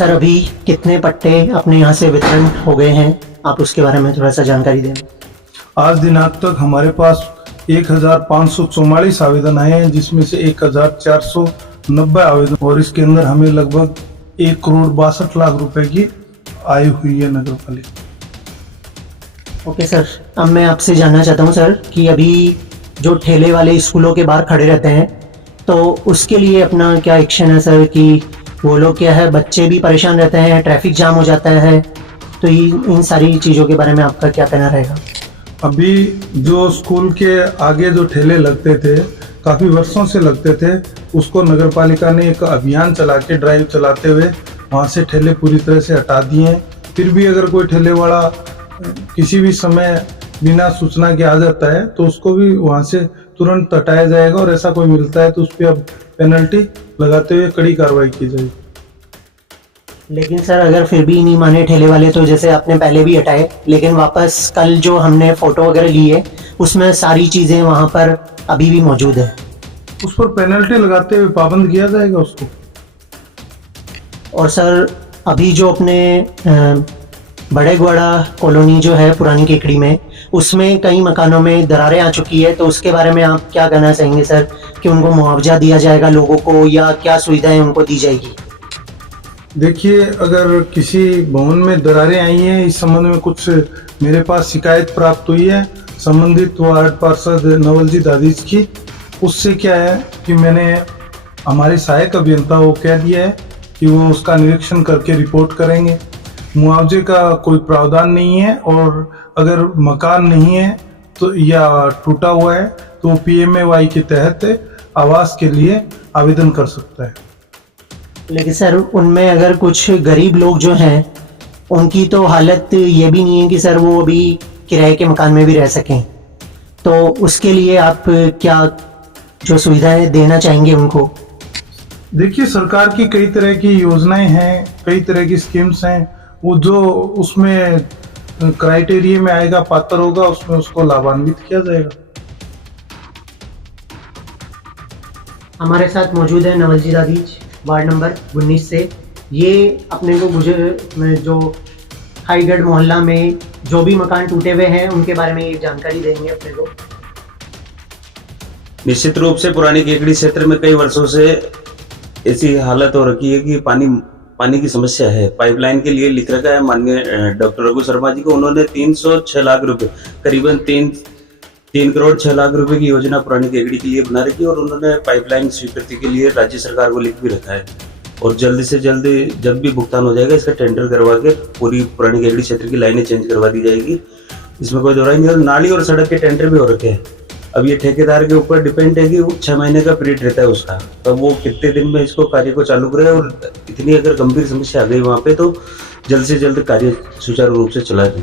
Sir अभी कितने पट्टे अपने यहाँ से वितरण हो गए हैं, आप उसके बारे में थोड़ा सा जानकारी दें। आज दिनांक तक हमारे पास 1544 आवेदन आए हैं, जिसमें से 1490 आवेदन, और इसके अंदर हमें लगभग 1,62,00,000 रुपए की आय हुई है नगर पालिका। ओके सर, अब मैं आपसे जानना चाहता हूँ सर कि अभी जो ठेले वाले स्कूलों के बाहर खड़े रहते हैं तो उसके लिए अपना क्या एक्शन है सर, कि वो लोग क्या है, बच्चे भी परेशान रहते हैं, ट्रैफिक जाम हो जाता है, तो इन सारी चीज़ों के बारे में आपका क्या कहना रहेगा। अभी जो स्कूल के आगे जो ठेले लगते थे, काफ़ी वर्षों से लगते थे, उसको नगर पालिका ने एक अभियान चला के, ड्राइव चलाते हुए वहाँ से ठेले पूरी तरह से हटा दिए हैं। फिर भी अगर कोई ठेले वाला किसी भी समय बिना सूचना के आ जाता है तो उसको भी वहाँ से तुरंत हटाया जाएगा, और ऐसा कोई मिलता है तो उस पर अब पेनल्टी लगाते हुए कड़ी कार्रवाई की जाएगी। लेकिन सर अगर फिर भी नहीं माने ठेले वाले, तो जैसे आपने पहले भी हटाए, लेकिन वापस कल जो हमने फ़ोटो वगैरह ली है उसमें सारी चीज़ें वहाँ पर अभी भी मौजूद है, उस पर पेनल्टी लगाते हुए पाबंद किया जाएगा उसको। और सर अभी जो अपने बड़ेगवाड़ा कॉलोनी जो है पुरानी केकड़ी में, उसमें कई मकानों में दरारें आ चुकी है, तो उसके बारे में आप क्या कहना चाहेंगे सर, कि उनको मुआवजा दिया जाएगा लोगों को, या क्या सुविधाएं उनको दी जाएगी। देखिए, अगर किसी भवन में दरारें आई हैं, इस संबंध में कुछ मेरे पास शिकायत प्राप्त हुई है संबंधित वार्ड पार्षद नवलजी दादीज की। उससे क्या है कि मैंने हमारे सहायक अभियंता को कह दिया है कि वो उसका निरीक्षण करके रिपोर्ट करेंगे। मुआवजे का कोई प्रावधान नहीं है, और अगर मकान नहीं है तो या टूटा हुआ है तो PMAY के तहत आवास के लिए आवेदन कर सकता है। लेकिन सर उनमें अगर कुछ गरीब लोग जो हैं, उनकी तो हालत ये भी नहीं है कि सर वो अभी किराए के मकान में भी रह सकें, तो उसके लिए आप क्या जो सुविधाएं देना चाहेंगे उनको। देखिए, सरकार की कई तरह की योजनाएं हैं, कई तरह की स्कीम्स हैं, वो जो उसमें क्राइटेरिया में आएगा, पात्र होगा, उसमें उसको लाभान्वित किया जाएगा। हमारे साथ मौजूद है नवलजी दादीज, वार्ड नंबर 19 से। ये अपने को जो हाईगढ़ मोहल्ला में जो भी मकान टूटे हुए हैं उनके बारे में ये जानकारी देंगे अपने को। निश्चित रूप से पुरानी केकड़ी क्षेत्र में कई वर्षों से ऐसी हालत हो रखी है कि पानी की समस्या है। पाइपलाइन के लिए लिख रखा है माननीय डॉक्टर रघु शर्मा जी को। उन्होंने 306 लाख रुपए, करीबन 3 करोड़ 6 लाख रुपए की योजना पुरानी केकड़ी के लिए बना रखी है, और उन्होंने पाइपलाइन स्वीकृति के लिए राज्य सरकार को लिख भी रखा है। और जल्दी से जल्दी जब भी भुगतान हो जाएगा, इसका टेंडर करवा के पूरी पुरानी केकड़ी क्षेत्र की लाइनें चेंज करवा दी जाएगी, इसमें कोई दोहराई नहीं। और नाली और सड़क के टेंडर भी हो रखे हैं। अब ये ठेकेदार के ऊपर डिपेंड है कि वो 6 महीने का पीरियड रहता है उसका, तो वो कितने दिन में इसको कार्य को चालू करे, और इतनी अगर गंभीर समस्या आ गई वहाँ पे तो जल्द से जल्द कार्य सुचारू रूप से चला दें।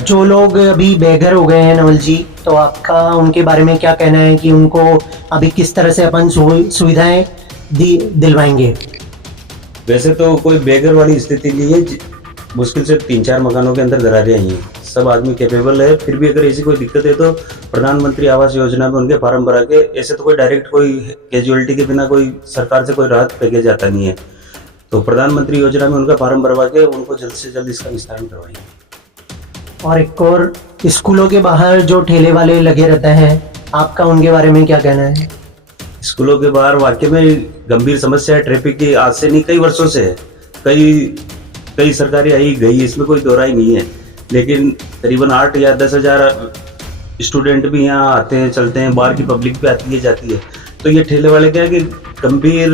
जो लोग अभी बेघर हो गए हैं नवल जी, तो आपका उनके बारे में क्या कहना है कि उनको अभी किस तरह से अपन सुविधाएं दिलवाएंगे। वैसे तो कोई बेघर वाली स्थिति नहीं है, मुश्किल से 3-4 मकानों के अंदर दरारें आई हैं, सब आदमी कैपेबल है। फिर भी अगर ऐसी कोई दिक्कत है तो प्रधानमंत्री आवास योजना में उनके फार्म भरा के, ऐसे तो कोई डायरेक्ट कोई कैजुअलिटी के बिना कोई सरकार से कोई राहत पैकेज आता नहीं है, तो प्रधानमंत्री योजना में उनका फार्म भरवा के उनको जल्द से जल्द इसका निस्तारण करवाएंगे। और एक और स्कूलों के बाहर जो ठेले वाले लगे रहते हैं, आपका उनके बारे में क्या कहना है। स्कूलों के बाहर वाकई में गंभीर समस्या है ट्रैफिक की, आज से नहीं कई वर्षों से है। कई सरकारें आई गई, इसमें कोई दोहराई नहीं है, लेकिन करीबन 8 या 10 हज़ार स्टूडेंट भी यहाँ आते हैं चलते हैं, बाहर की पब्लिक भी आती है जाती है, तो ये ठेले वाले क्या है कि गंभीर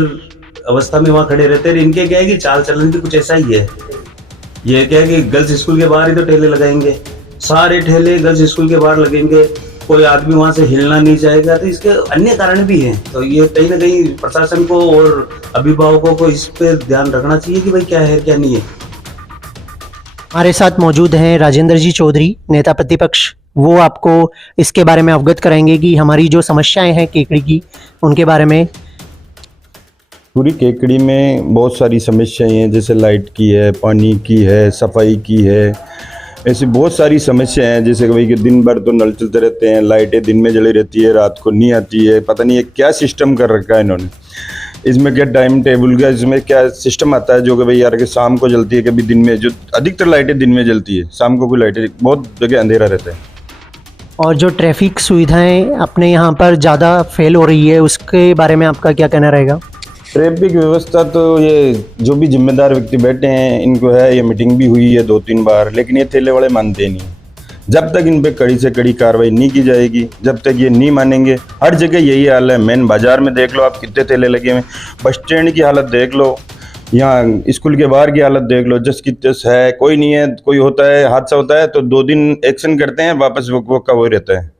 अवस्था में वहाँ खड़े रहते हैं। इनके क्या है कि चाल चलन भी कुछ ऐसा ही है। ये क्या है कि गर्ल्स स्कूल के बाहर ही तो ठेले लगाएंगे, सारे ठेले गर्ल्स स्कूल के बाहर लगेंगे, कोई आदमी वहाँ से हिलना नहीं चाहेगा, तो इसके अन्य कारण भी हैं। तो ये कहीं ना कहीं प्रशासन को और अभिभावकों को इस पर ध्यान रखना चाहिए कि भाई क्या है क्या नहीं है। हमारे साथ मौजूद हैं राजेंद्र जी चौधरी, नेता प्रतिपक्ष। वो आपको इसके बारे में अवगत कराएंगे कि हमारी जो समस्याएं हैं केकड़ी की, उनके बारे में। पूरी केकड़ी में बहुत सारी समस्याएं हैं, जैसे लाइट की है, पानी की है, सफाई की है, ऐसी बहुत सारी समस्याएं हैं। जैसे कि दिन भर तो नल चलते रहते हैं, लाइटें दिन में जली रहती है, रात को नहीं आती है, पता नहीं ये क्या सिस्टम कर रखा है इन्होंने। इसमें क्या टाइम टेबल का, इसमें क्या सिस्टम आता है जो कि भाई यार कि शाम को जलती है, कभी दिन में, जो अधिकतर लाइटें दिन में जलती है, शाम को कोई लाइटें, बहुत जगह अंधेरा रहता है। और जो ट्रैफिक सुविधाएं अपने यहाँ पर ज़्यादा फेल हो रही है, उसके बारे में आपका क्या कहना रहेगा? ट्रैफिक व्यवस्था तो ये जो भी जिम्मेदार व्यक्ति बैठे हैं इनको है, ये मीटिंग भी हुई है 2-3 बार, लेकिन ये ठेले वाले मानते नहीं। जब तक इन पे कड़ी से कड़ी कार्रवाई नहीं की जाएगी, जब तक ये नहीं मानेंगे, हर जगह यही हाल है। मेन बाजार में देख लो आप, कितने ठेले लगे हुए हैं, बस स्टैंड की हालत देख लो, यहाँ स्कूल के बाहर की हालत देख लो, जस की तस है, कोई नहीं है। कोई होता है, हादसा होता है तो 2 दिन एक्शन करते हैं, वापस वो का वो रहता है।